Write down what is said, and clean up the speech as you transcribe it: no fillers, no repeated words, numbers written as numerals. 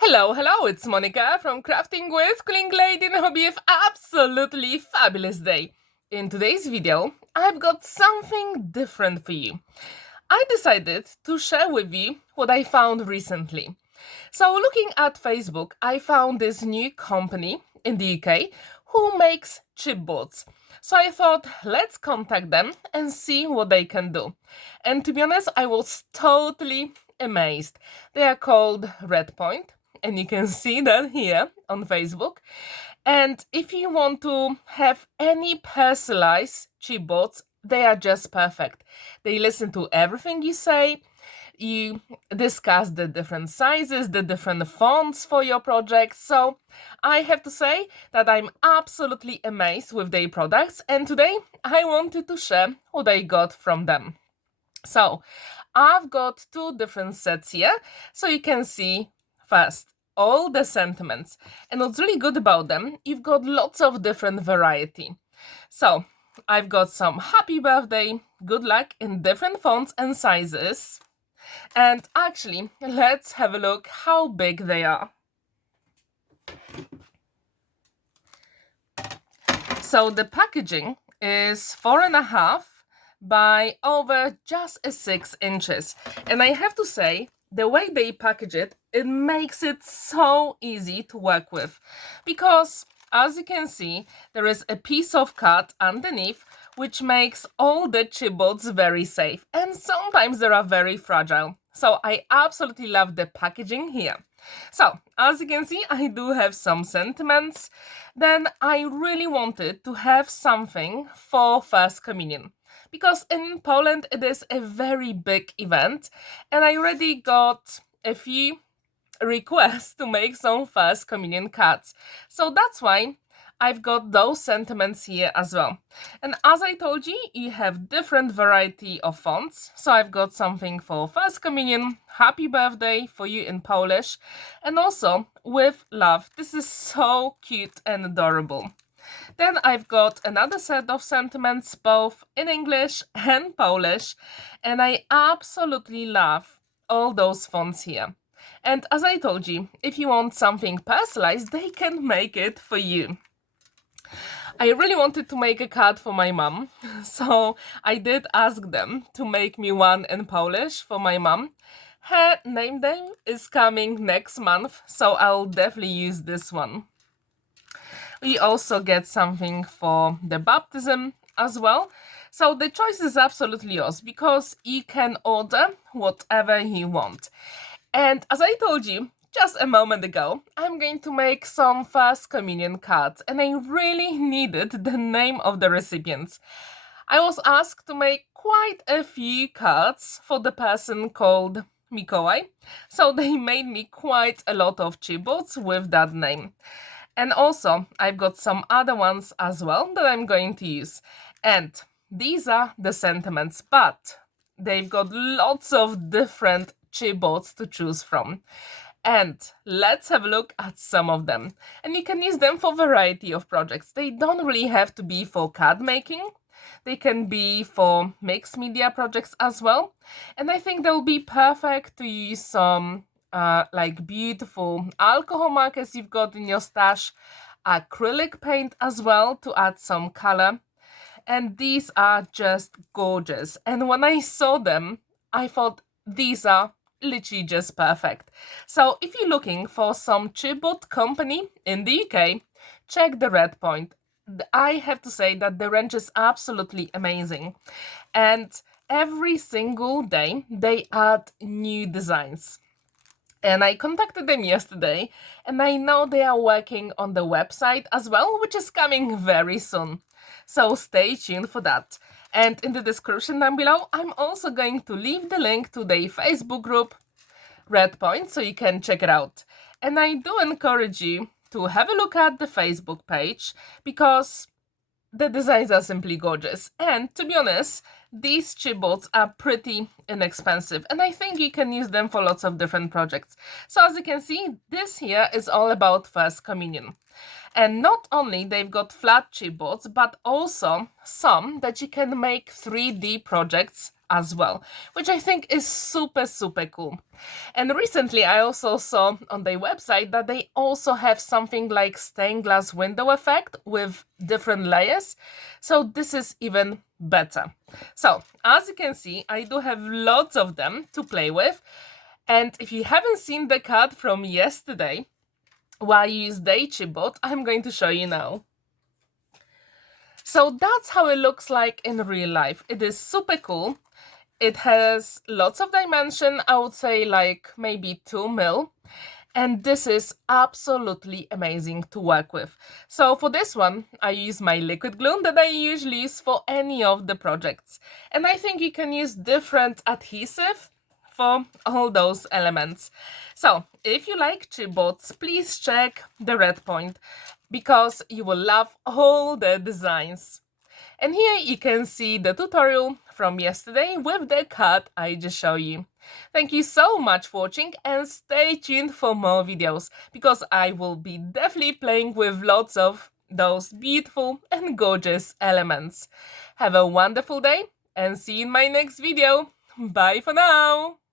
Hello, it's Monica from Crafting with Quilling Lady and hope you have absolutely fabulous day. In today's video, I've got something different for you. I decided to share with you what I found recently. So looking at Facebook, I found this new company in the UK who makes chipboards. So I thought, let's contact them and see what they can do. And to be honest, I was totally amazed. They are called RedPoint, and you can see that here on Facebook. And if you want to have any personalized chipboards, they are just perfect. They listen to everything you say. You discuss the different sizes, the different fonts for your projects. So I have to say that I'm absolutely amazed with their products, and today I wanted to share what I got from them. So I've got two different sets here, so you can see first all the sentiments. And what's really good about them, you've got lots of different variety. So I've got some happy birthday, good luck in different fonts and sizes. And actually, let's have a look how big they are. So the packaging is 4.5 by over just 6 inches. And I have to say, the way they package it, it makes it so easy to work with. Because, as you can see, there is a piece of card underneath, which makes all the chipboards very safe. And sometimes they are very fragile. So I absolutely love the packaging here. So, as you can see, I do have some sentiments. Then I really wanted to have something for First Communion, because in Poland it is a very big event, and I already got a few requests to make some First Communion cards. So that's why I've got those sentiments here as well. And as I told you, you have different variety of fonts. So I've got something for First Communion, Happy Birthday for you in Polish, and also with love. This is so cute and adorable. Then I've got another set of sentiments, both in English and Polish, and I absolutely love all those fonts here. And as I told you, if you want something personalized, they can make it for you. I really wanted to make a card for my mom, so I did ask them to make me one in Polish for my mom. Her name day is coming next month, so I'll definitely use this one. We also get something for the baptism as well. So the choice is absolutely yours, because you can order whatever you want. And as I told you just a moment ago, I'm going to make some First Communion cards, and I really needed the name of the recipients. I was asked to make quite a few cards for the person called Mikołaj, so they made me quite a lot of chipboards with that name. And also, I've got some other ones as well that I'm going to use. And these are the sentiments, but they've got lots of different chipboards to choose from. And let's have a look at some of them. And you can use them for a variety of projects. They don't really have to be for card making. They can be for mixed media projects as well. And I think they'll be perfect to use some like beautiful alcohol markers you've got in your stash, acrylic paint as well to add some color. And these are just gorgeous. And when I saw them, I thought these are literally just perfect. So if you're looking for some chipboard company in the UK, check the RedPoint. I have to say that the range is absolutely amazing. And every single day they add new designs. And I contacted them yesterday, and I know they are working on the website as well, which is coming very soon. So stay tuned for that. And in the description down below, I'm also going to leave the link to their Facebook group, RedPoint, so you can check it out. And I do encourage you to have a look at the Facebook page, because the designs are simply gorgeous. And to be honest, these chipboards are pretty inexpensive, and I think you can use them for lots of different projects. So as you can see, this here is all about First Communion. And not only they've got flat chipboards, but also some that you can make 3D projects as well, which I think is super, super cool. And recently I also saw on their website that they also have something like stained glass window effect with different layers. So this is even better. So as you can see, I do have lots of them to play with. And if you haven't seen the card from yesterday, while you use the chipboard, I'm going to show you now. So that's how it looks like in real life. It is super cool. It has lots of dimension, I would say like maybe 2 mil. And this is absolutely amazing to work with. So for this one, I use my liquid glue that I usually use for any of the projects. And I think you can use different adhesive for all those elements. So if you like chipboards, please check the RedPoint because you will love all the designs. And here you can see the tutorial from yesterday with the card I just showed you. Thank you so much for watching and stay tuned for more videos because I will be definitely playing with lots of those beautiful and gorgeous elements. Have a wonderful day and see you in my next video. Bye for now!